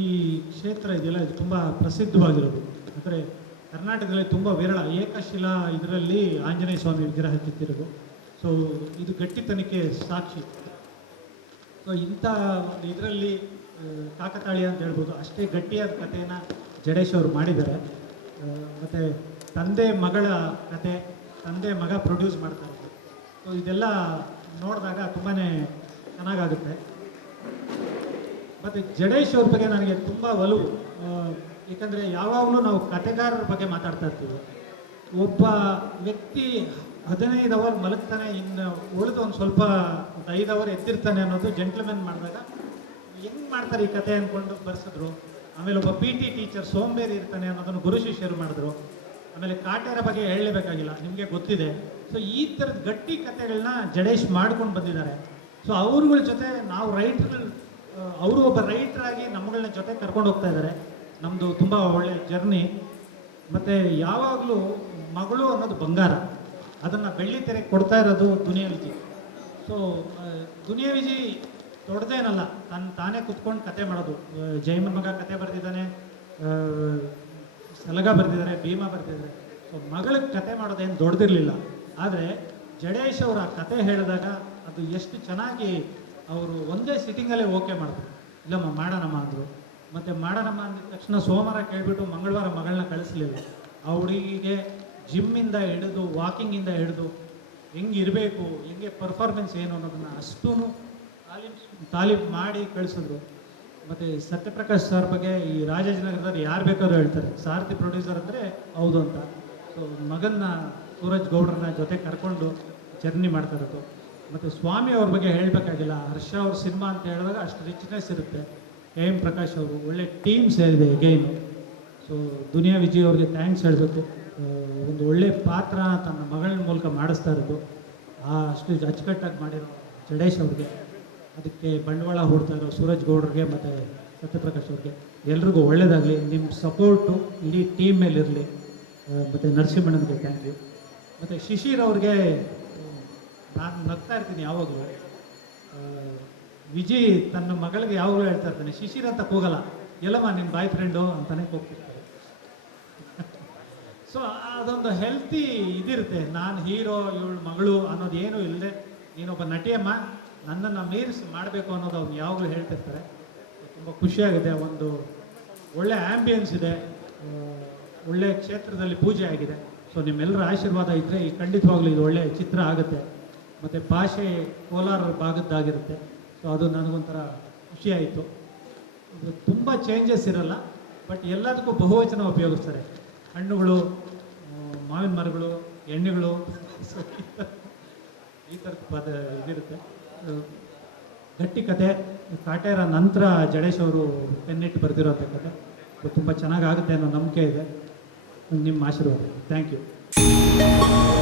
ಈ ಕ್ಷೇತ್ರ ಇದೆಯಲ್ಲ, ಇದು ತುಂಬ ಪ್ರಸಿದ್ಧವಾಗಿರೋದು. ಅಂದರೆ ಕರ್ನಾಟಕದಲ್ಲಿ ತುಂಬ ವಿರಳ, ಏಕಶಿಲಾ ಇದರಲ್ಲಿ ಆಂಜನೇಯ ಸ್ವಾಮಿ ವಿಗ್ರಹ ಕೆತ್ತಿರೋದು ಸೊ ಇದು ಗಟ್ಟಿತನಕ್ಕೆ ಸಾಕ್ಷಿ. ಸೊ ಇಂಥ ಒಂದು ಇದರಲ್ಲಿ ಕಾಕತಾಳೀಯ ಅಂತ ಹೇಳ್ಬೋದು. ಅಷ್ಟೇ ಗಟ್ಟಿಯಾದ ಕಥೆಯನ್ನು ಜಡೇಶ್ ಅವರು ಮಾಡಿದ್ದಾರೆ. ಮತ್ತು ಮತ್ತೆ ತಂದೆ ಮಗಳ ಕತೆ, ತಂದೆ ಮಗ ಪ್ರೊಡ್ಯೂಸ್ ಮಾಡ್ತಾರೆ. ಸೊ ಇದೆಲ್ಲ ನೋಡಿದಾಗ ತುಂಬಾ ಚೆನ್ನಾಗಾಗುತ್ತೆ. ಮತ್ತು ಜಡೇಶ್ ಅವ್ರ ಬಗ್ಗೆ ನನಗೆ ತುಂಬ ಒಲವು. ಏಕೆಂದರೆ ಯಾವಾಗಲೂ ನಾವು ಕತೆಗಾರರ ಬಗ್ಗೆ ಮಾತಾಡ್ತಾ ಇರ್ತೀವಿ. ಒಬ್ಬ ವ್ಯಕ್ತಿ ಹದಿನೈದು ಅವರ್ ಮಲಗ್ತಾನೆ, ಇನ್ನು ಉಳಿದು ಒಂದು ಸ್ವಲ್ಪ ಒಂದು ಐದು ಅವರ್ ಎದ್ದಿರ್ತಾನೆ ಅನ್ನೋದು ಜೆಂಟ್ಲ್ಮೆನ್ ಮಾಡಿದಾಗ ಹೆಂಗ್ ಮಾಡ್ತಾರೆ ಈ ಕತೆ ಅಂದ್ಕೊಂಡು ಬರ್ಸಿದ್ರು. ಆಮೇಲೆ ಒಬ್ಬ ಪಿ ಟಿ ಟೀಚರ್ ಸೋಂಬೇರಿ ಇರ್ತಾನೆ ಅನ್ನೋದನ್ನು ಗುರು ಶಿಷ್ಯರು ಮಾಡಿದ್ರು. ಆಮೇಲೆ ಕಾಟೇರ ಬಗ್ಗೆ ಹೇಳಲೇಬೇಕಾಗಿಲ್ಲ, ನಿಮಗೆ ಗೊತ್ತಿದೆ. ಸೊ ಈ ಥರದ ಗಟ್ಟಿ ಕತೆಗಳನ್ನ ಜಡೇಶ್ ಮಾಡ್ಕೊಂಡು ಬಂದಿದ್ದಾರೆ. ಸೊ ಅವ್ರಗಳ ಜೊತೆ ನಾವು ರೈಟರ್ ಅವರು ಒಬ್ಬ ರೈಟರ್ ಆಗಿ ನಮ್ಮಗಳನ್ನ ಜೊತೆ ಕರ್ಕೊಂಡು ಹೋಗ್ತಾ ಇದ್ದಾರೆ ನಮ್ಮದು ತುಂಬ ಒಳ್ಳೆ ಜರ್ನಿ ಮತ್ತು ಯಾವಾಗಲೂ ಮಗಳು ಅನ್ನೋದು ಬಂಗಾರ. ಅದನ್ನು ಬೆಳ್ಳಿ ತೆರೆ ಕೊಡ್ತಾ ಇರೋದು ದುನಿಯಾ ವಿಜಿ. ಸೊ ದುನಿಯಾ ವಿಜಿ ದೊಡ್ಡದೇನಲ್ಲ ತನ್ನ ತಾನೇ ಕುತ್ಕೊಂಡು ಕತೆ ಮಾಡೋದು. ಆ, ಜಯಮನ್ ಮಗ ಕತೆ ಬರೆದಿದ್ದಾನೆ ಸಲಗ ಬರೆದಿದ್ದಾರೆ ಭೀಮಾ ಬರೆದಿದ್ದಾರೆ. ಸೊ ಮಗಳಿಗೆ ಕತೆ ಮಾಡೋದೇನು ದೊಡ್ಡದಿರಲಿಲ್ಲ ಆದರೆ ಜಡೇಶ್ ಅವರ ಕತೆ ಹೇಳಿದಾಗ ಅದು ಎಷ್ಟು ಚೆನ್ನಾಗಿ ಅವರು ಒಂದೇ ಸಿಟ್ಟಿಂಗಲ್ಲೇ ಓಕೆ ಮಾಡಿದ್ರು ಇಲ್ಲಮ್ಮ, ಮಾಡೋಣಮ್ಮ ಅಂದರು. ಮತ್ತು ಮಾಡೋಣಮ್ಮ ಅಂದ ತಕ್ಷಣ ಸೋಮವಾರ ಕೇಳಿಬಿಟ್ಟು ಮಂಗಳವಾರ ಮಗಳನ್ನ ಕಳಿಸ್ಲಿಲ್ಲ. ಆ ಹುಡುಗಿಗೆ ಜಿಮ್ಮಿಂದ ಹಿಡಿದು ವಾಕಿಂಗಿಂದ ಹಿಡಿದು ಹೆಂಗಿರಬೇಕು ಹೆಂಗೆ ಪರ್ಫಾರ್ಮೆನ್ಸ್ ಏನು ಅನ್ನೋದನ್ನು ಅಷ್ಟೂ ತಾಲೀಮ್ ತಾಲೀಮ್ ಮಾಡಿ ಕಳಿಸಿದ್ರು. ಮತ್ತು ಸತ್ಯಪ್ರಕಾಶ್ ಸರ್ ಬಗ್ಗೆ ಈ ರಾಜಾಜಿನಗರದಲ್ಲಿ ಯಾರು ಬೇಕಾದ್ರೂ ಹೇಳ್ತಾರೆ. ಸಾರಥಿ ಪ್ರೊಡ್ಯೂಸರ್ ಅಂದರೆ ಹೌದು ಅಂತ. ಸೊ ಮಗನ್ನ ಸೂರಜ್ ಗೌಡ್ರನ್ನ ಜೊತೆ ಕರ್ಕೊಂಡು ಜರ್ನಿ ಮಾಡ್ತಾ ಇರೋದು. ಮತ್ತು ಸ್ವಾಮಿ ಅವ್ರ ಬಗ್ಗೆ ಹೇಳಬೇಕಾಗಿಲ್ಲ. ಹರ್ಷ ಅವ್ರ ಸಿನಿಮಾ ಅಂತ ಹೇಳಿದಾಗ ಅಷ್ಟು ರಿಚ್ನೆಸ್ ಇರುತ್ತೆ. ಎಂ ಪ್ರಕಾಶ್ ಅವರು ಒಳ್ಳೆ ಟೀಮ್ ಸೇರಿದೆ ಗೇಮ್ ಸೊ ದುನಿಯಾ ವಿಜಯ್ ಅವ್ರಿಗೆ ಥ್ಯಾಂಕ್ಸ್ ಹೇಳಬೇಕು. ಒಂದು ಒಳ್ಳೆ ಪಾತ್ರ ತನ್ನ ಮಗಳ ಮೂಲಕ ಮಾಡಿಸ್ತಾ ಇರೋದು. ಆ, ಅಷ್ಟು ಅಚ್ಚುಕಟ್ಟಾಗಿ ಮಾಡಿರೋ ಜಡೇಶ್ ಅವ್ರಿಗೆ, ಅದಕ್ಕೆ ಬಂಡವಾಳ ಹೂಡ್ತಾ ಇರೋ ಸೂರಜ್ ಗೌಡ್ರಿಗೆ ಮತ್ತು ಸತ್ಯಪ್ರಕಾಶ್ ಅವ್ರಿಗೆ ಎಲ್ರಿಗೂ ಒಳ್ಳೆಯದಾಗಲಿ ನಿಮ್ಮ ಸಪೋರ್ಟು ಇಡೀ ಟೀಮ್ ಮೇಲೆ ಇರಲಿ ಮತ್ತು ನರಸಿಂಹಣ್ಣನಿಗೆ ಥ್ಯಾಂಕ್ ಯು ಮತ್ತು ಶಿಶಿರ್ ಅವ್ರಿಗೆ ನಾನು ನಗ್ತಾ ಇರ್ತೀನಿ ಯಾವಾಗಲೂ. ವಿಜಯ್ ತನ್ನ ಮಗಳಿಗೆ ಯಾವಾಗಲೂ ಹೇಳ್ತಾ ಇರ್ತಾನೆ, ಶಿಶಿರ್ ಅಂತ ಹೋಗಲ್ಲ ಎಲ್ಲಮ್ಮ ನಿಮ್ಮ ಬಾಯ್ ಫ್ರೆಂಡು ಅಂತಾನೆ ಹೋಗ್ತಿರ್ತಾರೆ ಸೊ ಅದೊಂದು ಹೆಲ್ತಿ ಇದಿರುತ್ತೆ, ನಾನು ಹೀರೋ, ಇವಳು ಮಗಳು ಅನ್ನೋದು ಏನೂ ಇಲ್ಲದೆ ನೀನೊಬ್ಬ ನಟಿಯಮ್ಮ, ನನ್ನನ್ನು ಮೀರಿಸಿ ಮಾಡಬೇಕು ಅನ್ನೋದು ಅವ್ನು ಯಾವಾಗಲೂ ಹೇಳ್ತಿರ್ತಾರೆ. ತುಂಬ ಖುಷಿಯಾಗಿದೆ, ಒಂದು ಒಳ್ಳೆ ಆ್ಯಂಬಿಯನ್ಸ್ ಇದೆ ಒಳ್ಳೆ ಕ್ಷೇತ್ರದಲ್ಲಿ ಪೂಜೆ ಆಗಿದೆ. ಸೊ ನಿಮ್ಮೆಲ್ಲರ ಆಶೀರ್ವಾದ ಇದ್ದರೆ ಈ ಖಂಡಿತವಾಗ್ಲೂ ಇದು ಒಳ್ಳೆಯ ಚಿತ್ರ ಆಗುತ್ತೆ. ಮತ್ತು ಭಾಷೆ ಕೋಲಾರ ಭಾಗದ್ದಾಗಿರುತ್ತೆ. ಸೊ ಅದು ನನಗೊಂಥರ ಖುಷಿಯಾಯಿತು. ತುಂಬ ಚೇಂಜಸ್ ಇರಲ್ಲ ಬಟ್ ಎಲ್ಲದಕ್ಕೂ ಬಹುವಚನ ಉಪಯೋಗಿಸ್ತಾರೆ. ಹಣ್ಣುಗಳು ಮಾವಿನ ಮರಗಳು, ಎಣ್ಣೆಗಳು, ಈ ಥರ- ಥರದ ಪದ ಇದಿರುತ್ತೆ. ಗಟ್ಟಿ ಕತೆ, ಕಾಟೇರ ನಂತರ ಜಡೇಶ್ ಅವರು ಪೆನ್ನಿಟ್ಟು ಬರೆದಿರೋಂಥ ಕತೆ. ತುಂಬ ಚೆನ್ನಾಗಾಗುತ್ತೆ ಅನ್ನೋ ನಂಬಿಕೆ ಇದೆ. ನಿಮ್ಮ ಆಶೀರ್ವಾದ. Thank you